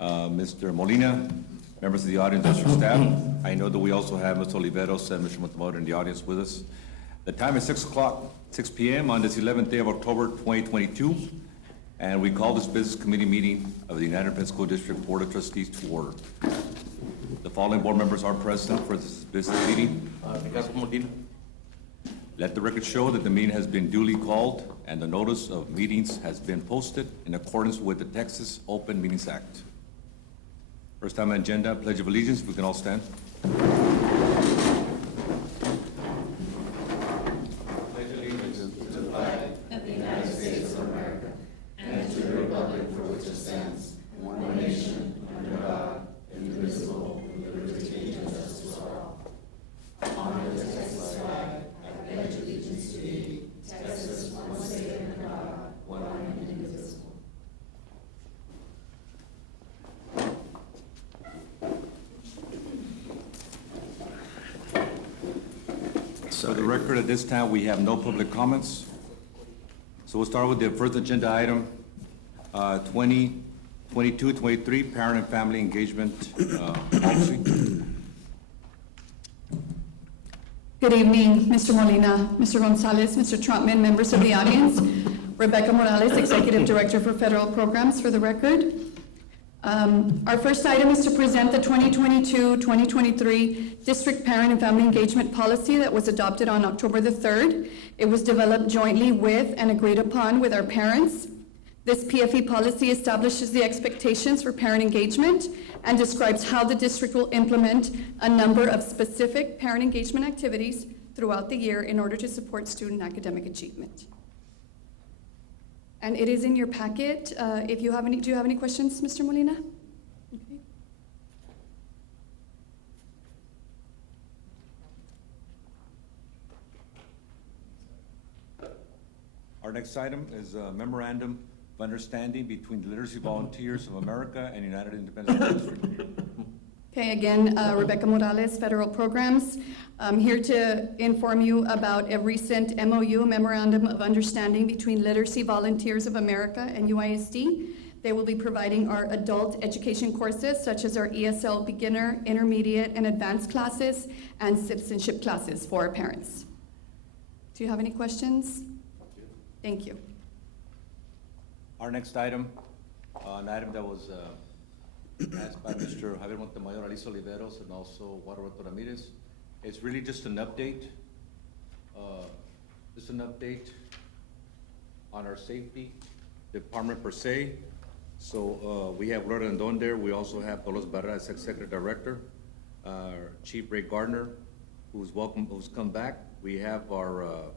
Mr. Molina, members of the audience, district staff. I know that we also have Mr. Oliveros and Mr. Montemoto in the audience with us. The time is 6 p.m. on this 11th day of October 2022, and we call this business committee meeting of the United Independent School District Board of Trustees to order. The following board members are present for this business meeting. Let the record show that the meeting has been duly called and the notice of meetings has been posted in accordance with the Texas Open Meetings Act. First time on agenda, Pledge of Allegiance, if we can all stand. Pledge allegiance to the flag of the United States of America and to the republic for which it stands, one nation, under God, indivisible, with liberty and justice for all. Honor the Texas flag. I pledge allegiance to thee, Texas, one state under God, one and indivisible. For the record, at this time, we have no public comments. So we'll start with the first agenda item, 2022-23 Parent and Family Engagement Policy. Good evening, Mr. Molina, Mr. Gonzalez, Mr. Trotman, members of the audience. Rebecca Morales, Executive Director for Federal Programs, for the record. Our first item is to present the 2022-2023 District Parent and Family Engagement Policy that was adopted on October the 3rd. It was developed jointly with and agreed upon with our parents. This PFE policy establishes the expectations for parent engagement and describes how the district will implement a number of specific parent engagement activities throughout the year in order to support student academic achievement. And it is in your packet. If you have any, do you have any questions, Mr. Molina? Okay. Our next item is a memorandum of understanding between the Literacy Volunteers of America and United Independent School District. Okay, again, Rebecca Morales, Federal Programs. I'm here to inform you about a recent MOU, Memorandum of Understanding between Literacy Volunteers of America and UISD. They will be providing our adult education courses, such as our ESL beginner, intermediate, and advanced classes, and citizenship classes for our parents. Do you have any questions? Thank you. Our next item, an item that was asked by Mr. Javier Montemayor, Alice Oliveros, and also Guadalupe Ramirez. It's really just an update, on our safety department per se. So we have Laura Andon there. We also have Dolores Barra as Executive Director, our Chief Ray Gardner, who's come back. We have our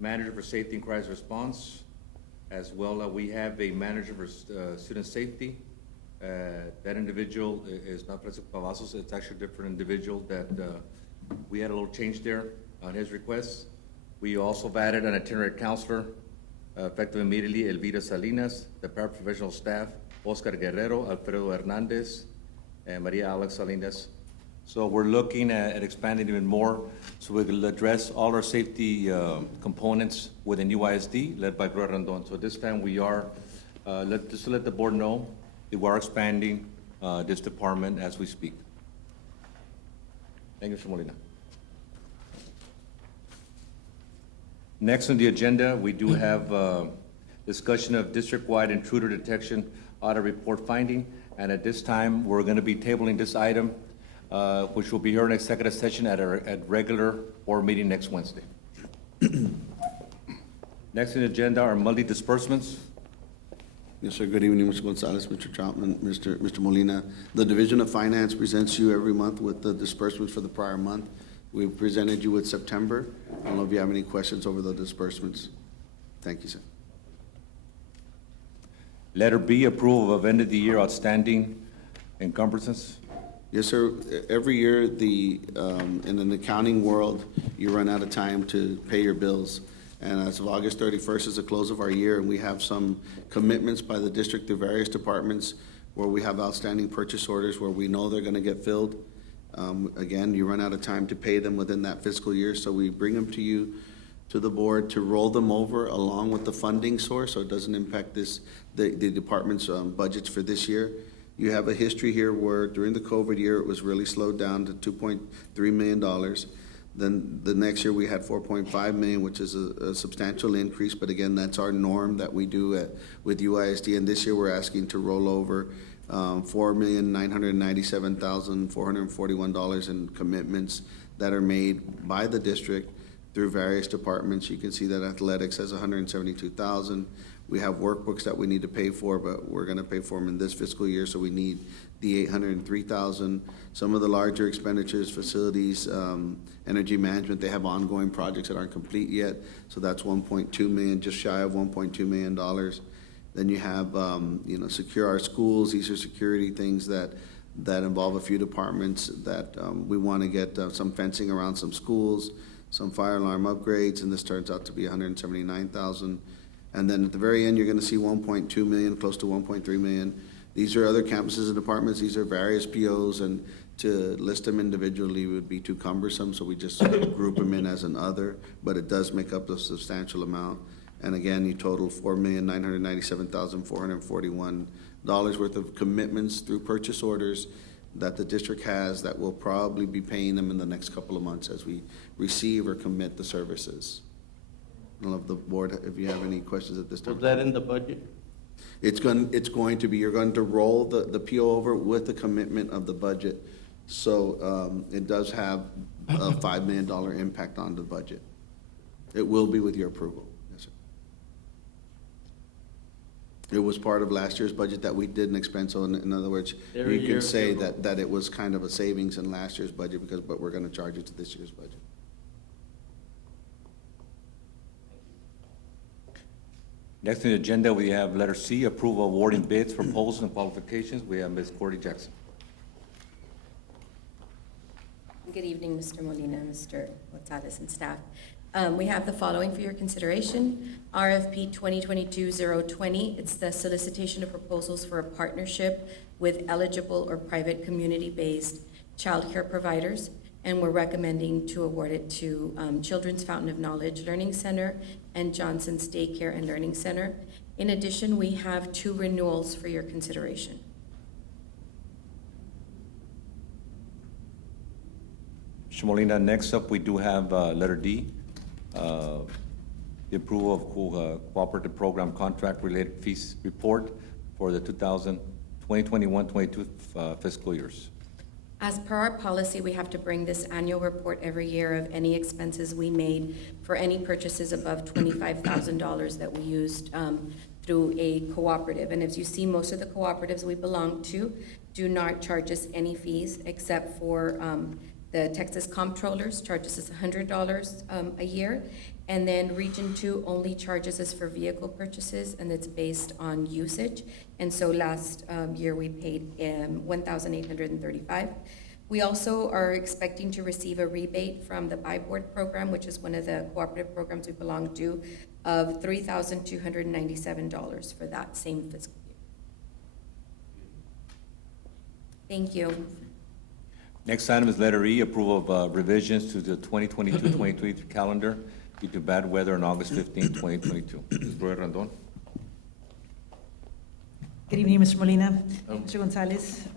Manager for Safety and Crisis Response, as well. We have a Manager for Student Safety. That individual is not Francisco Cavazos. It's actually a different individual that we had a little change there on his request. We also have added an itinerary counselor, effective immediately, Elvira Salinas, the paraprofessional staff, Oscar Guerrero, Alfredo Hernandez, and Maria Alex Salinas. So we're looking at expanding even more so we can address all our safety components within UISD, led by Gloria Rondon. So this time we are, just to let the board know, that we are expanding this department as we speak. Thank you, Mr. Molina. Next on the agenda, we do have discussion of district-wide intruder detection audit report finding. And at this time, we're going to be tabling this item, which will be heard in executive session at regular board meeting next Wednesday. Next on the agenda are monthly disbursements. Yes, sir. Good evening, Mr. Gonzalez, Mr. Troutman, Mr. Molina. The Division of Finance presents you every month with the disbursements for the prior month. We've presented you with September. I don't know if you have any questions over the disbursements. Thank you, sir. Letter B, approval of end of the year outstanding encumbrances. Yes, sir. Every year, in an accounting world, you run out of time to pay your bills. And as of August 31st is the close of our year, and we have some commitments by the district to various departments where we have outstanding purchase orders where we know they're going to get filled. Again, you run out of time to pay them within that fiscal year, so we bring them to you, to the board, to roll them over along with the funding source, so it doesn't impact the department's budgets for this year. You have a history here where during the COVID year, it was really slowed down to $2.3 million. Then the next year, we had 4.5 million, which is a substantial increase, but again, that's our norm that we do with UISD. And this year, we're asking to roll over $4,997,441 in commitments that are made by the district through various departments. You can see that athletics has 172,000. We have workbooks that we need to pay for, but we're gonna pay for them in this fiscal year, so we need the 803,000. Some of the larger expenditures, facilities, energy management, they have ongoing projects that aren't complete yet, so that's 1.2 million, just shy of $1.2 million. Then you have, secure our schools. These are security things that involve a few departments that we want to get some fencing around some schools, some fire alarm upgrades, and this turns out to be 179,000. And then at the very end, you're going to see 1.2 million, close to 1.3 million. These are other campuses and departments. These are various POs, and to list them individually would be too cumbersome, so we just group them in as an other, but it does make up a substantial amount. And again, you total $4,997,441 worth of commitments through purchase orders that the district has that will probably be paying them in the next couple of months as we receive or commit the services. I love the board, if you have any questions at this time. Was that in the budget? It's going to be, you're going to roll the PO over with the commitment of the budget. So it does have a $5 million impact on the budget. It will be with your approval. Yes, sir. It was part of last year's budget that we didn't expend. So in other words, Every you year can say it will. that it was kind of a savings in last year's budget but we're going to charge it to this year's budget. Next on the agenda, we have letter C, approval of awarding bids, proposals, and qualifications. We have Ms. Cordy Jackson. Good evening, Mr. Molina, Mr. Gonzalez, and staff. We have the following for your consideration. RFP 2022-020, it's the solicitation of proposals for a partnership with eligible or private community-based childcare providers, and we're recommending to award it to Children's Fountain of Knowledge Learning Center and Johnson's Daycare and Learning Center. In addition, we have 2 renewals for your consideration. Mr. Molina, next up, we do have letter D, the approval of cooperative program contract related fees report for the 2021-22 fiscal years. As per our policy, we have to bring this annual report every year of any expenses we made for any purchases above $25,000 that we used through a cooperative. And as you see, most of the cooperatives we belong to do not charge us any fees except for the Texas Comptrollers charges us $100 a year. And then Region 2 only charges us for vehicle purchases, and it's based on usage. And so last year we paid $1,835. We also are expecting to receive a rebate from the Buy Board program, which is one of the cooperative programs we belong to, of $3,297 for that same fiscal year. Thank you. Next item is letter E, approval of revisions to the 2022-2023 calendar due to bad weather on August 15, 2022. Ms. Roy Randon. Good evening, Mr. Molina, Mr. Gonzalez,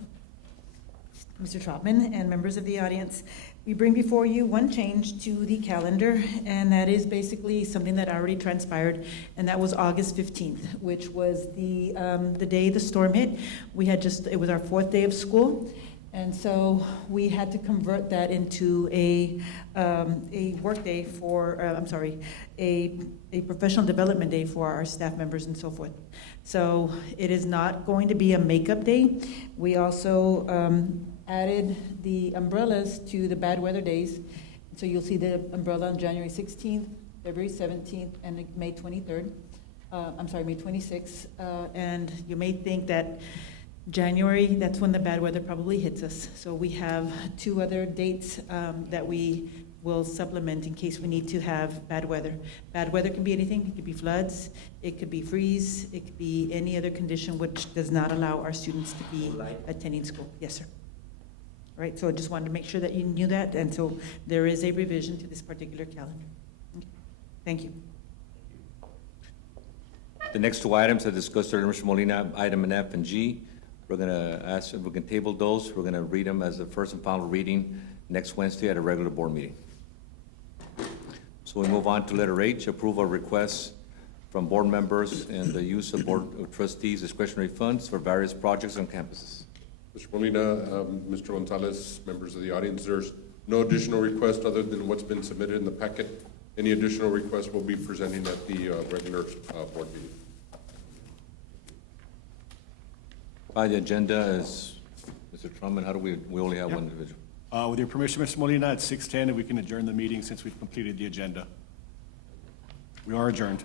Mr. Trotman, and members of the audience. We bring before you one change to the calendar, and that is basically something that already transpired, and that was August 15th, which was the day the storm hit. It was our 4th day of school. And so we had to convert that into a work day a professional development day for our staff members and so forth. So it is not going to be a makeup day. We also added the umbrellas to the bad weather days. So you'll see the umbrella on January 16th, February 17th, and May 23rd. May 26th. And you may think that January, that's when the bad weather probably hits us. So we have 2 other dates that we will supplement in case we need to have bad weather. Bad weather can be anything. It could be floods, it could be freeze, it could be any other condition which does not allow our students to be attending school. Yes, sir. All right, so I just wanted to make sure that you knew that, and so there is a revision to this particular calendar. Okay. Thank you. The next 2 items I discussed earlier, Mr. Molina, item F and G. We're gonna ask if we can table those. We're gonna read them as the first and final reading next Wednesday at a regular board meeting. So we move on to letter H, approval of requests from board members and the use of Board of Trustees discretionary funds for various projects on campuses. Mr. Molina, Mr. Gonzalez, members of the audience, there's no additional request other than what's been submitted in the packet. Any additional requests will be presenting at the regular board meeting. By the agenda is, Mr. Trumman, how do we only have one individual? With your permission, Mr. Molina, at 6:10, we can adjourn the meeting since we've completed the agenda. We are adjourned.